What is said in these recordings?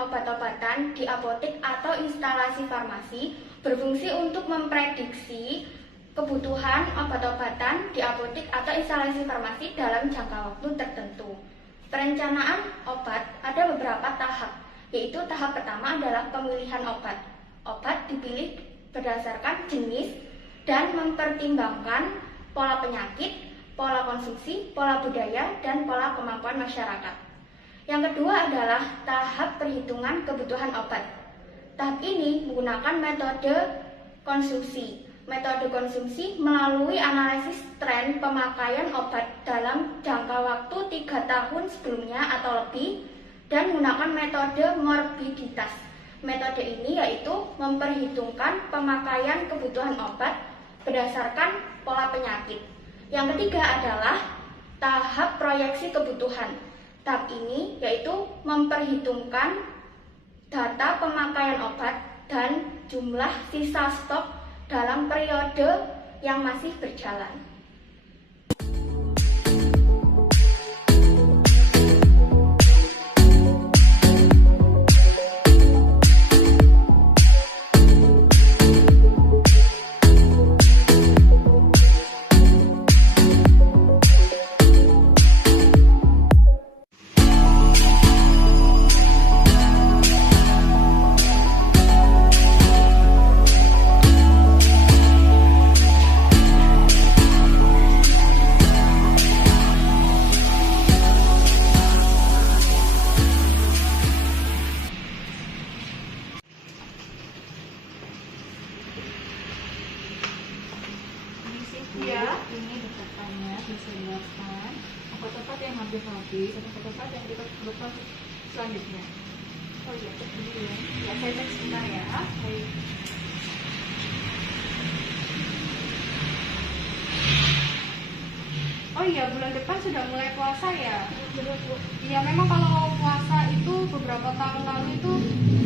obat-obatan di apotek atau instalasi farmasi berfungsi untuk memprediksi kebutuhan obat-obatan di apotek atau instalasi farmasi dalam jangka waktu tertentu. Perencanaan obat ada beberapa tahap, yaitu tahap pertama adalah pemilihan obat. Obat dipilih berdasarkan jenis dan mempertimbangkan pola penyakit, pola konsumsi, pola budaya, dan pola kemampuan masyarakat. Yang kedua adalah tahap perhitungan kebutuhan obat. Tahap ini menggunakan metode konsumsi. Metode konsumsi melalui analisis tren pemakaian obat dalam jangka waktu 3 tahun sebelumnya atau lebih dan menggunakan metode morbiditas. Metode ini yaitu memperhitungkan pemakaian kebutuhan obat berdasarkan pola penyakit. Yang ketiga adalah tahap proyeksi kebutuhan. Tahap ini yaitu memperhitungkan data pemakaian obat dan jumlah sisa stok dalam periode yang masih berjalan. Ya, ini daftarnya disebarkan obat-obat yang hampir habis atau obat-obat yang kita perlukan selanjutnya. Oh iya, cek dulu ya. Ya, saya cek sebentar ya. Baik. Oh iya, bulan depan sudah mulai puasa ya? Iya, memang kalau puasa itu beberapa tahun lalu itu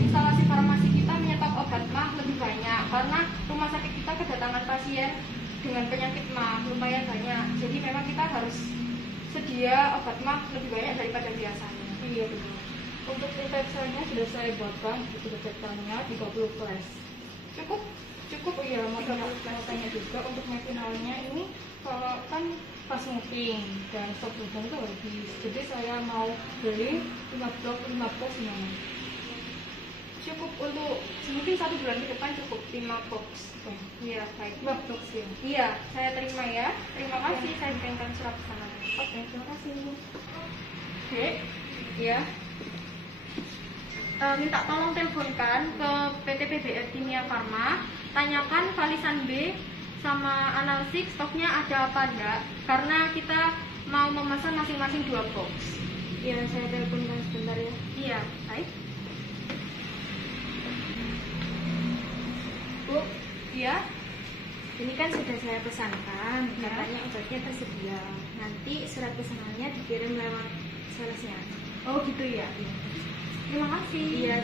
instalasi farmasi kita menyetok obat mah lebih banyak karena rumah sakit kita kedatangan pasien dengan penyakit mah lumayan banyak, jadi memang kita harus sedia obat mah lebih banyak daripada biasanya. Iya benar. Untuk infeksinya sudah saya buatkan buku receptannya 30 flash. Cukup iya. Mau tanya juga untuk mefinalnya ini kalau kan pas nguping dan stok gudang itu habis, jadi saya mau beli 5 box yang cukup untuk mungkin 1 bulan ke depan cukup 5 box. Iya, baik. 5 box ya. Iya, saya terima ya. Terima kasih, saya berikan surat pesanan. Oke, terima kasih. Oke, ya. Minta tolong teleponkan ke PT PBR Kimia Farma, tanyakan valisan B sama analitik stoknya ada apa enggak, karena kita mau memesan masing-masing 2 box. Iya, saya teleponkan sebentar ya. Iya, baik. Bu, iya. Ini kan sudah saya pesankan, katanya obatnya tersedia. Nanti surat pesanannya dikirim lewat salesnya. Oh gitu ya. Terima kasih. Iya.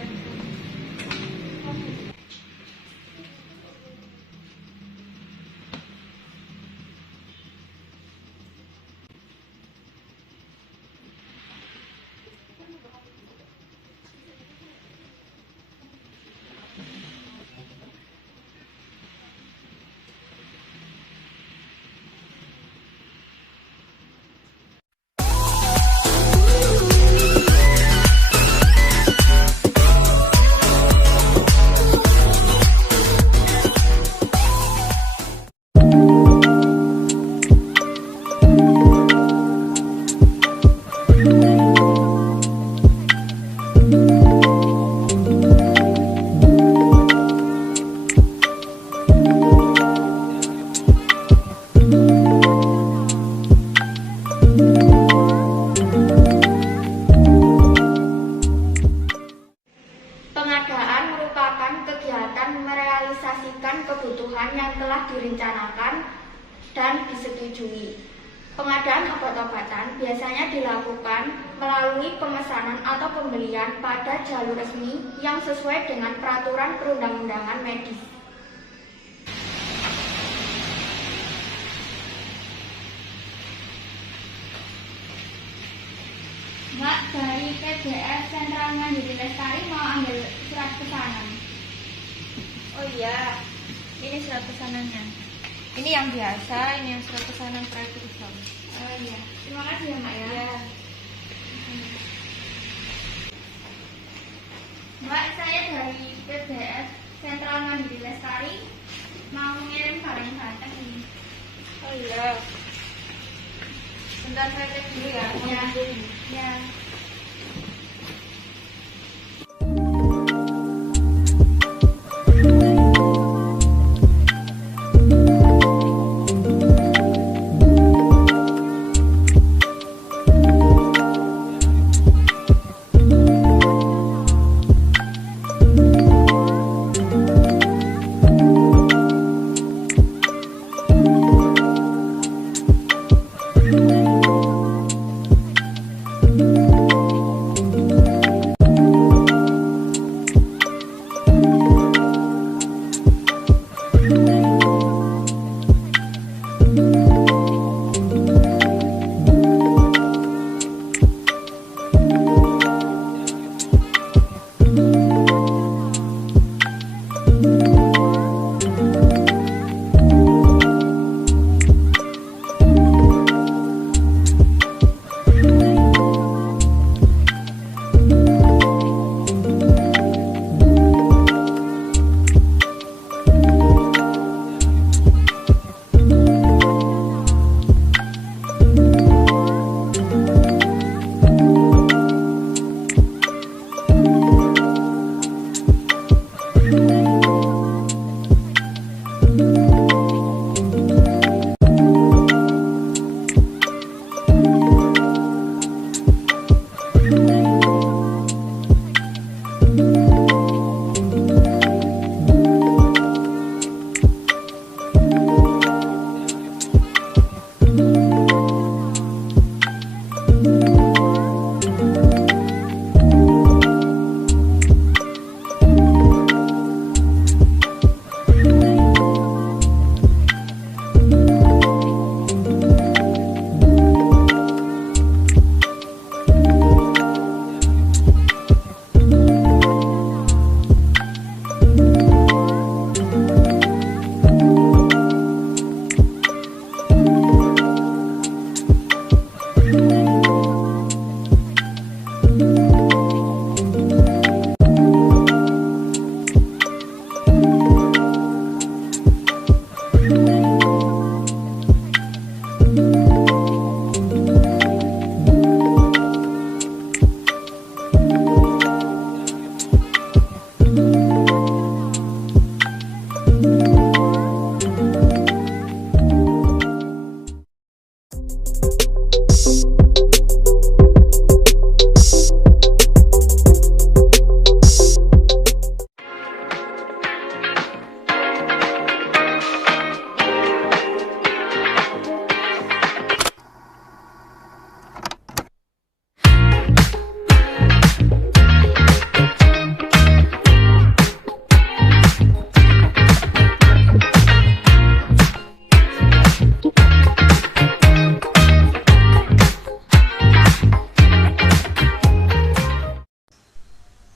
merealisasikan kebutuhan yang telah direncanakan dan disetujui. Pengadaan obat-obatan biasanya dilakukan melalui pemesanan atau pembelian pada jalur resmi yang sesuai dengan peraturan perundang-undangan medis. Mbak, dari PBS Sentral Mandiri Lestari mau ambil surat pesanan. Oh iya, ini surat pesanannya. Ini yang biasa, ini yang surat pesanan private exam. Oh iya, terima kasih ya Mbak ya. Ya. Mbak, saya dari PBS Sentral Mandiri Lestari mau ngirim barang-barang ini. Oh iya. Bentar saya cek dulu ya. Ya. Ya.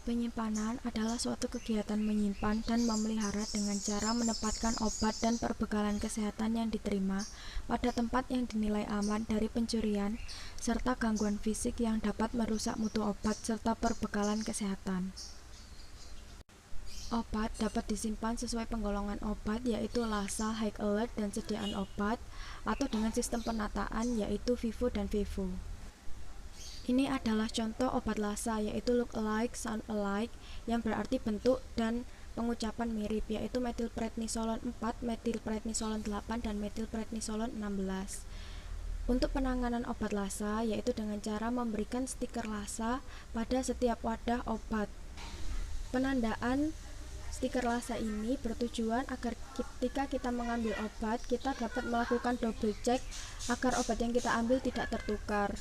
Penyimpanan adalah suatu kegiatan menyimpan dan memelihara dengan cara menempatkan obat dan perbekalan kesehatan yang diterima pada tempat yang dinilai aman dari pencurian serta gangguan fisik yang dapat merusak mutu obat serta perbekalan kesehatan. Obat dapat disimpan sesuai penggolongan obat yaitu LASA, High Alert, dan sediaan obat atau dengan sistem penataan yaitu FIFO dan FIFO. Ini adalah contoh obat LASA yaitu look alike, sound alike yang berarti bentuk dan pengucapan mirip yaitu metilprednisolon 4, metilprednisolon 8, dan metilprednisolon 16. Untuk penanganan obat LASA yaitu dengan cara memberikan stiker LASA pada setiap wadah obat. Penandaan stiker LASA ini bertujuan agar ketika kita mengambil obat kita dapat melakukan double check agar obat yang kita ambil tidak tertukar.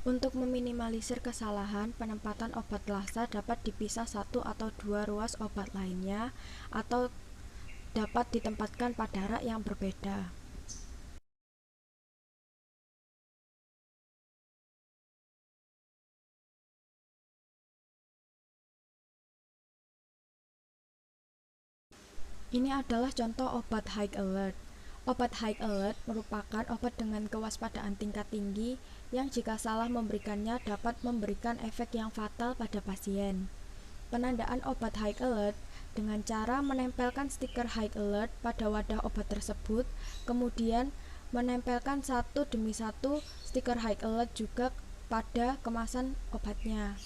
Untuk meminimalisir kesalahan, penempatan obat lasa dapat dipisah satu atau dua ruas obat lainnya atau dapat ditempatkan pada rak yang berbeda. Ini adalah contoh obat high alert. Obat high alert merupakan obat dengan kewaspadaan tingkat tinggi yang jika salah memberikannya dapat memberikan efek yang fatal pada pasien. Penandaan obat high alert dengan cara menempelkan stiker high alert pada wadah obat tersebut, kemudian menempelkan satu demi satu stiker high alert juga pada kemasan obatnya.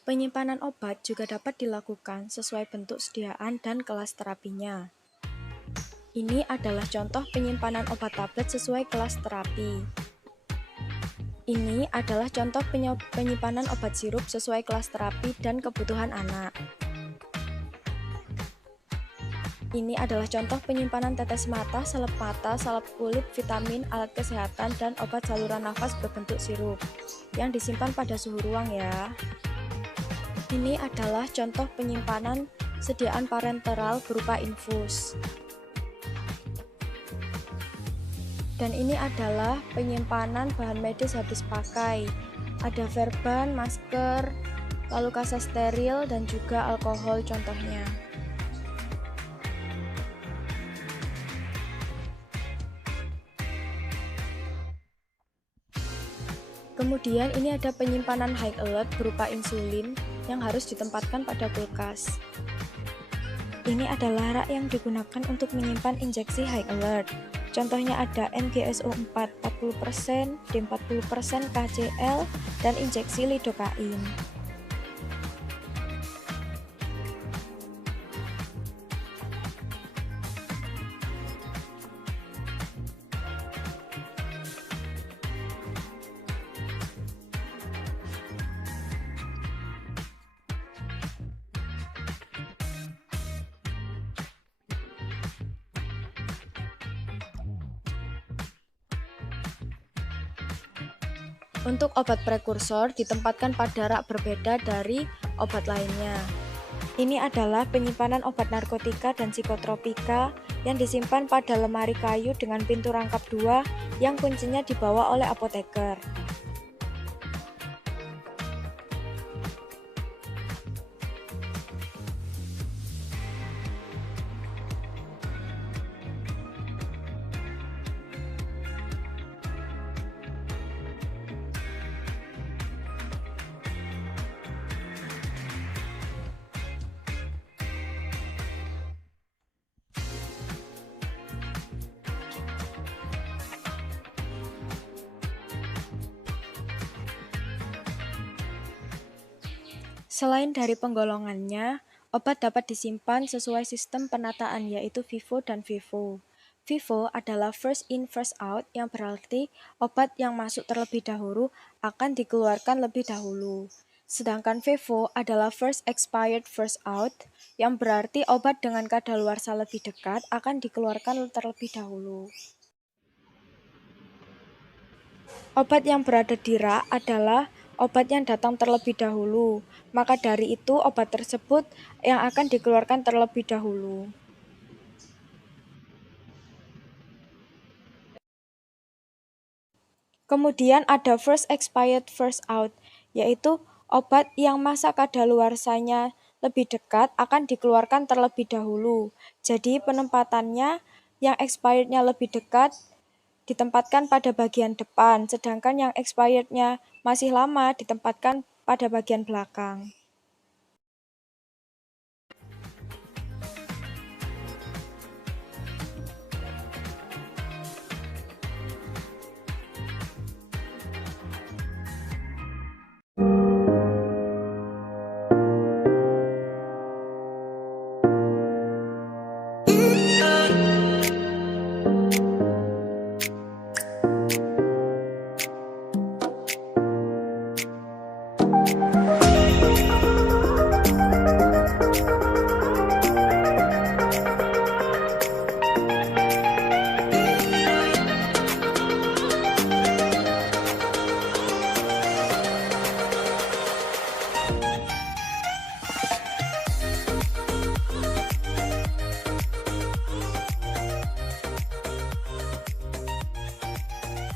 Penyimpanan obat juga dapat dilakukan sesuai bentuk sediaan dan kelas terapinya. Ini adalah contoh penyimpanan obat tablet sesuai kelas terapi. Ini adalah contoh penyimpanan obat sirup sesuai kelas terapi dan kebutuhan anak. Ini adalah contoh penyimpanan tetes mata, salep kulit, vitamin, alat kesehatan, dan obat saluran nafas berbentuk sirup yang disimpan pada suhu ruang ya. Ini adalah contoh penyimpanan sediaan parenteral berupa infus. Dan ini adalah penyimpanan bahan medis habis pakai. Ada verban, masker, lalu kasa steril, dan juga alkohol contohnya. Kemudian ini ada penyimpanan high alert berupa insulin yang harus ditempatkan pada kulkas. Ini adalah rak yang digunakan untuk menyimpan injeksi high alert. Contohnya ada NGSO4 40%, D40%, KCl, dan injeksi lidokain. Untuk obat prekursor ditempatkan pada rak berbeda dari obat lainnya. Ini adalah penyimpanan obat narkotika dan psikotropika yang disimpan pada lemari kayu dengan pintu rangkap 2 yang kuncinya dibawa oleh apoteker. Selain dari penggolongannya, obat dapat disimpan sesuai sistem penataan yaitu FIFO dan FIFO. FIFO adalah first in first out yang berarti obat yang masuk terlebih dahulu akan dikeluarkan lebih dahulu. Sedangkan FIFO adalah first expired first out yang berarti obat dengan kadaluarsa lebih dekat akan dikeluarkan terlebih dahulu. Obat yang berada di rak adalah obat yang datang terlebih dahulu, maka dari itu obat tersebut yang akan dikeluarkan terlebih dahulu. Kemudian ada first expired first out, yaitu obat yang masa kadaluarsanya lebih dekat akan dikeluarkan terlebih dahulu. Jadi penempatannya yang expirednya lebih dekat ditempatkan pada bagian depan, sedangkan yang expirednya masih lama ditempatkan pada bagian belakang.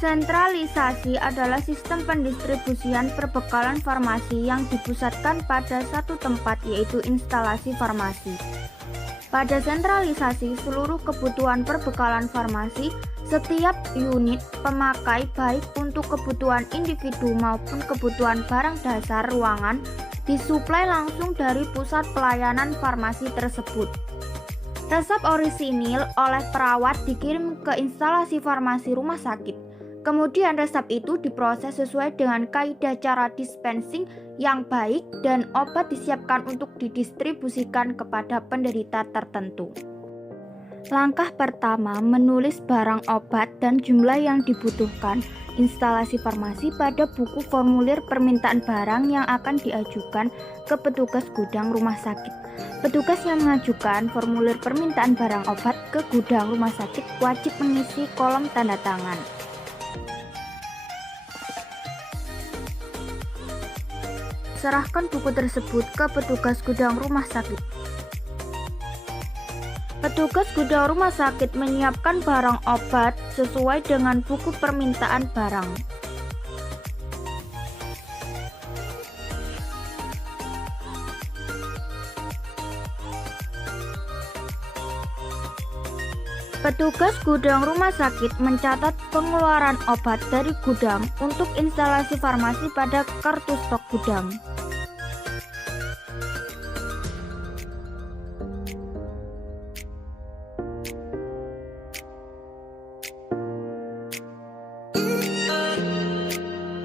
Sentralisasi adalah sistem pendistribusian perbekalan farmasi yang dipusatkan pada satu tempat, yaitu instalasi farmasi. Pada sentralisasi, seluruh kebutuhan perbekalan farmasi setiap unit pemakai, baik untuk kebutuhan individu maupun kebutuhan barang dasar ruangan, disuplai langsung dari pusat pelayanan farmasi tersebut. Resep orisinil oleh perawat dikirim ke instalasi farmasi rumah sakit. Kemudian resep itu diproses sesuai dengan kaidah cara dispensing yang baik dan obat disiapkan untuk didistribusikan kepada penderita tertentu. Langkah pertama, menulis barang obat dan jumlah yang dibutuhkan. Instalasi farmasi pada buku formulir permintaan barang yang akan diajukan ke petugas gudang rumah sakit. Petugas yang mengajukan formulir permintaan barang obat ke gudang rumah sakit wajib mengisi kolom tanda tangan. Serahkan buku tersebut ke petugas gudang rumah sakit. Petugas gudang rumah sakit menyiapkan barang obat sesuai dengan buku permintaan barang. Petugas gudang rumah sakit mencatat pengeluaran obat dari gudang untuk instalasi farmasi pada kartu stok gudang.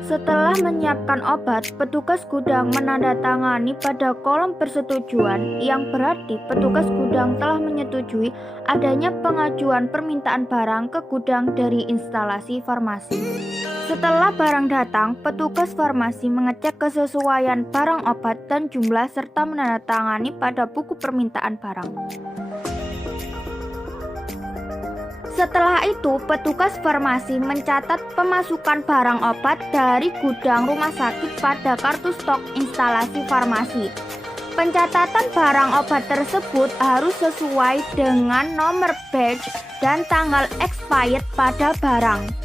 Setelah menyiapkan obat, petugas gudang menandatangani pada kolom persetujuan, yang berarti petugas gudang telah menyetujui adanya pengajuan permintaan barang ke gudang dari instalasi farmasi. Setelah barang datang, petugas farmasi mengecek kesesuaian barang obat dan jumlah serta menandatangani pada buku permintaan barang. Setelah itu, petugas farmasi mencatat pemasukan barang obat dari gudang rumah sakit pada kartu stok instalasi farmasi. Pencatatan barang obat tersebut harus sesuai dengan nomor batch dan tanggal expired pada barang.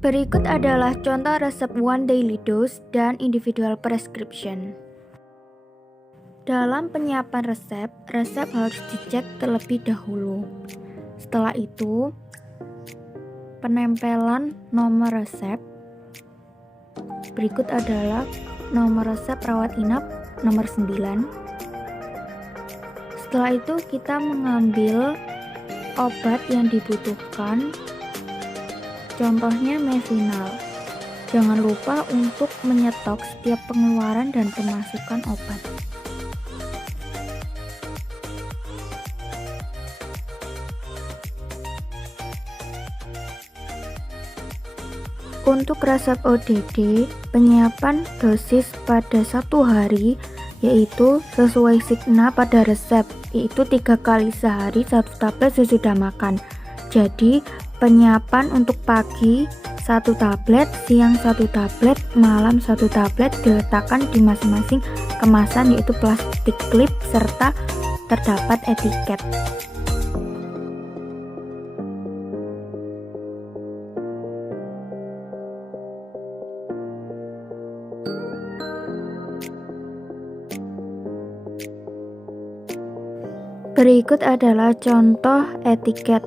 Berikut adalah contoh resep one daily dose dan individual prescription. Dalam penyiapan resep, resep harus dicek terlebih dahulu. Setelah itu, penempelan nomor resep. Berikut adalah nomor resep rawat inap nomor 9. Setelah itu kita mengambil obat yang dibutuhkan. Contohnya Mevinal. Jangan lupa untuk menyetok setiap pengeluaran dan pemasukan obat. Untuk resep ODD, penyiapan dosis pada 1 hari yaitu sesuai signa pada resep, yaitu 3 kali sehari 1 tablet sesudah makan. Jadi penyiapan untuk pagi 1 tablet, siang 1 tablet, malam 1 tablet diletakkan di masing-masing kemasan, yaitu plastik klip serta terdapat etiket. Berikut adalah contoh etiket.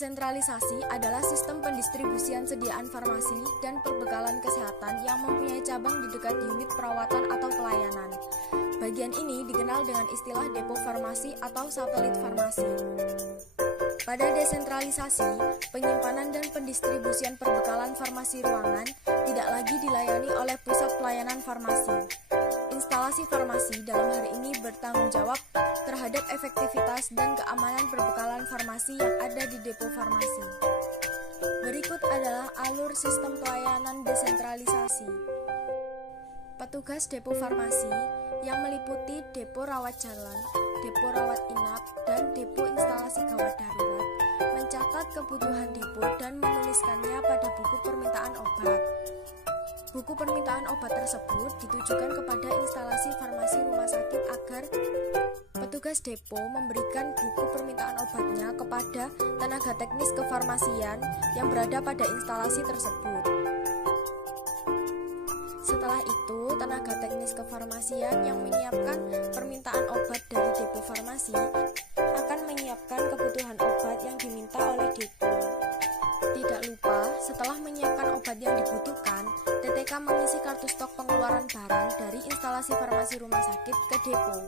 Desentralisasi adalah sistem pendistribusian sediaan farmasi dan perbekalan kesehatan yang mempunyai cabang di dekat unit perawatan atau pelayanan. Bagian ini dikenal dengan istilah depo farmasi atau satelit farmasi. Pada desentralisasi, penyimpanan dan pendistribusian perbekalan farmasi ruangan tidak lagi dilayani oleh pusat pelayanan farmasi. Instalasi farmasi dalam hal ini bertanggung jawab terhadap efektivitas dan keamanan perbekalan farmasi yang ada di depo farmasi. Berikut adalah alur sistem pelayanan desentralisasi. Petugas depo farmasi yang meliputi depo rawat jalan, depo rawat inap, dan depo instalasi gawat darurat mencatat kebutuhan depo dan menuliskannya pada buku permintaan obat. Buku permintaan obat tersebut ditujukan kepada instalasi farmasi rumah sakit agar petugas depo memberikan buku permintaan obatnya kepada tenaga teknis kefarmasian yang berada pada instalasi tersebut. Setelah itu, tenaga teknis kefarmasian yang menyiapkan permintaan obat dari depo farmasi akan menyiapkan kebutuhan obat yang diminta oleh depo. Tidak lupa, setelah menyiapkan obat yang dibutuhkan, TTK mengisi kartu stok pengeluaran barang dari instalasi farmasi rumah sakit ke depo.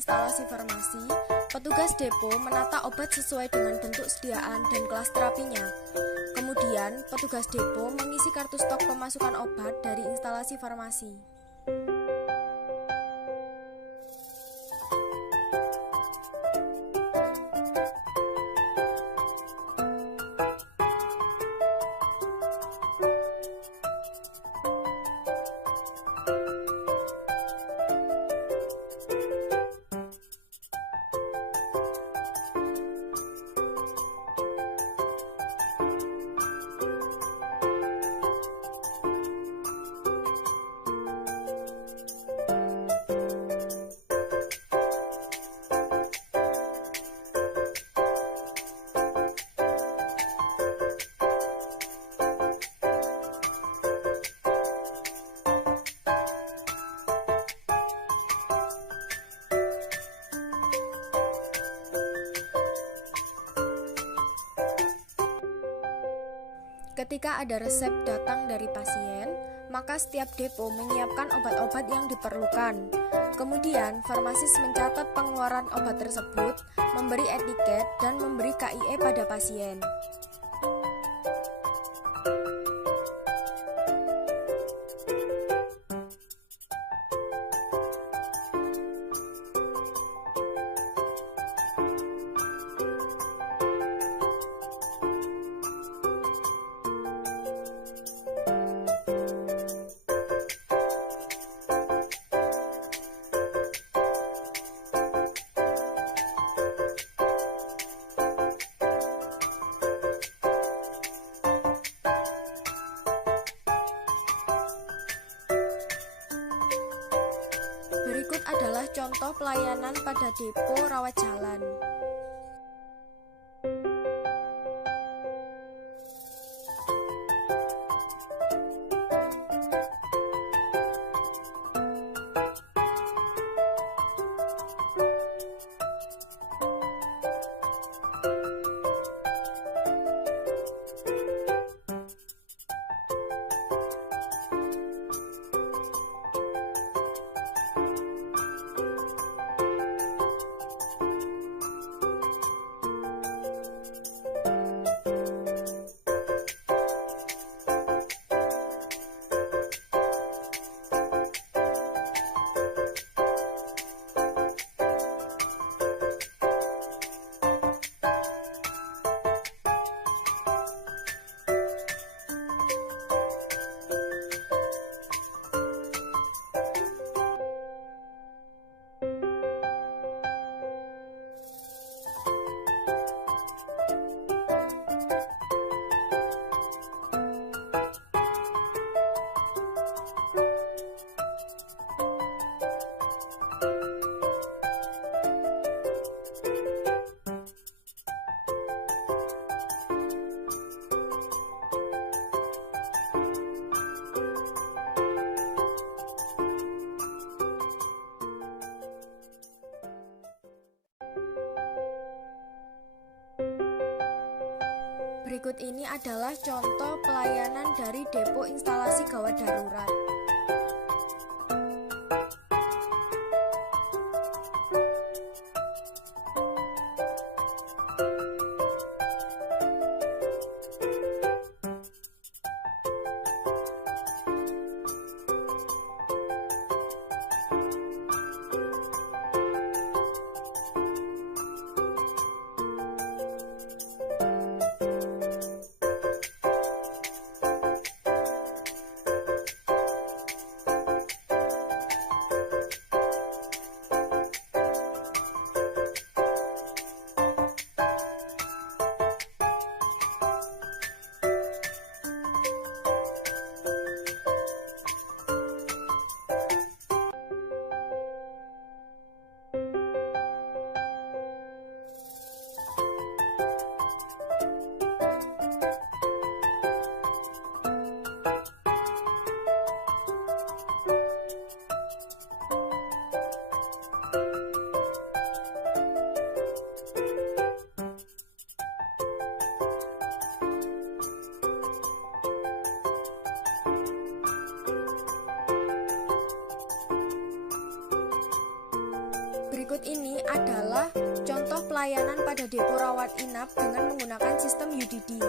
instalasi farmasi, petugas depo menata obat sesuai dengan bentuk sediaan dan kelas terapinya. Kemudian, petugas depo mengisi kartu stok pemasukan obat dari instalasi farmasi. Ketika ada resep datang dari pasien, maka setiap depo menyiapkan obat-obat yang diperlukan. Kemudian, farmasis mencatat pengeluaran obat tersebut, memberi etiket, dan memberi KIE pada pasien. Berikut adalah contoh pelayanan pada depo rawat jalan. Berikut ini adalah contoh pelayanan dari depo instalasi gawat darurat. Berikut ini adalah contoh pelayanan pada depo rawat inap dengan menggunakan sistem UDD.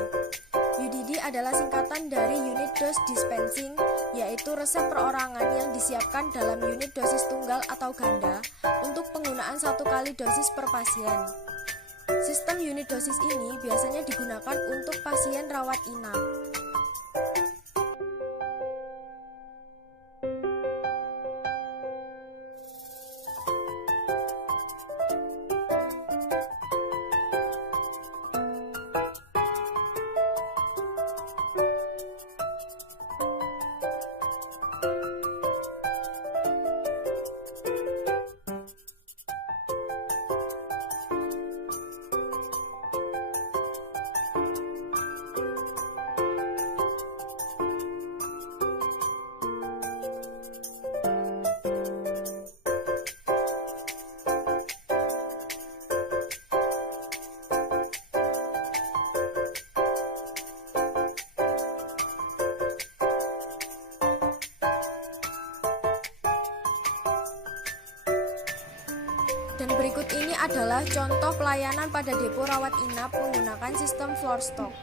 UDD adalah singkatan dari Unit Dose Dispensing, yaitu resep perorangan yang disiapkan dalam unit dosis tunggal atau ganda untuk penggunaan 1 kali dosis per pasien. Sistem unit dosis ini biasanya digunakan untuk pasien rawat inap. Berikut ini adalah contoh pelayanan pada depo rawat inap menggunakan sistem floor stock.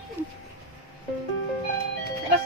Terus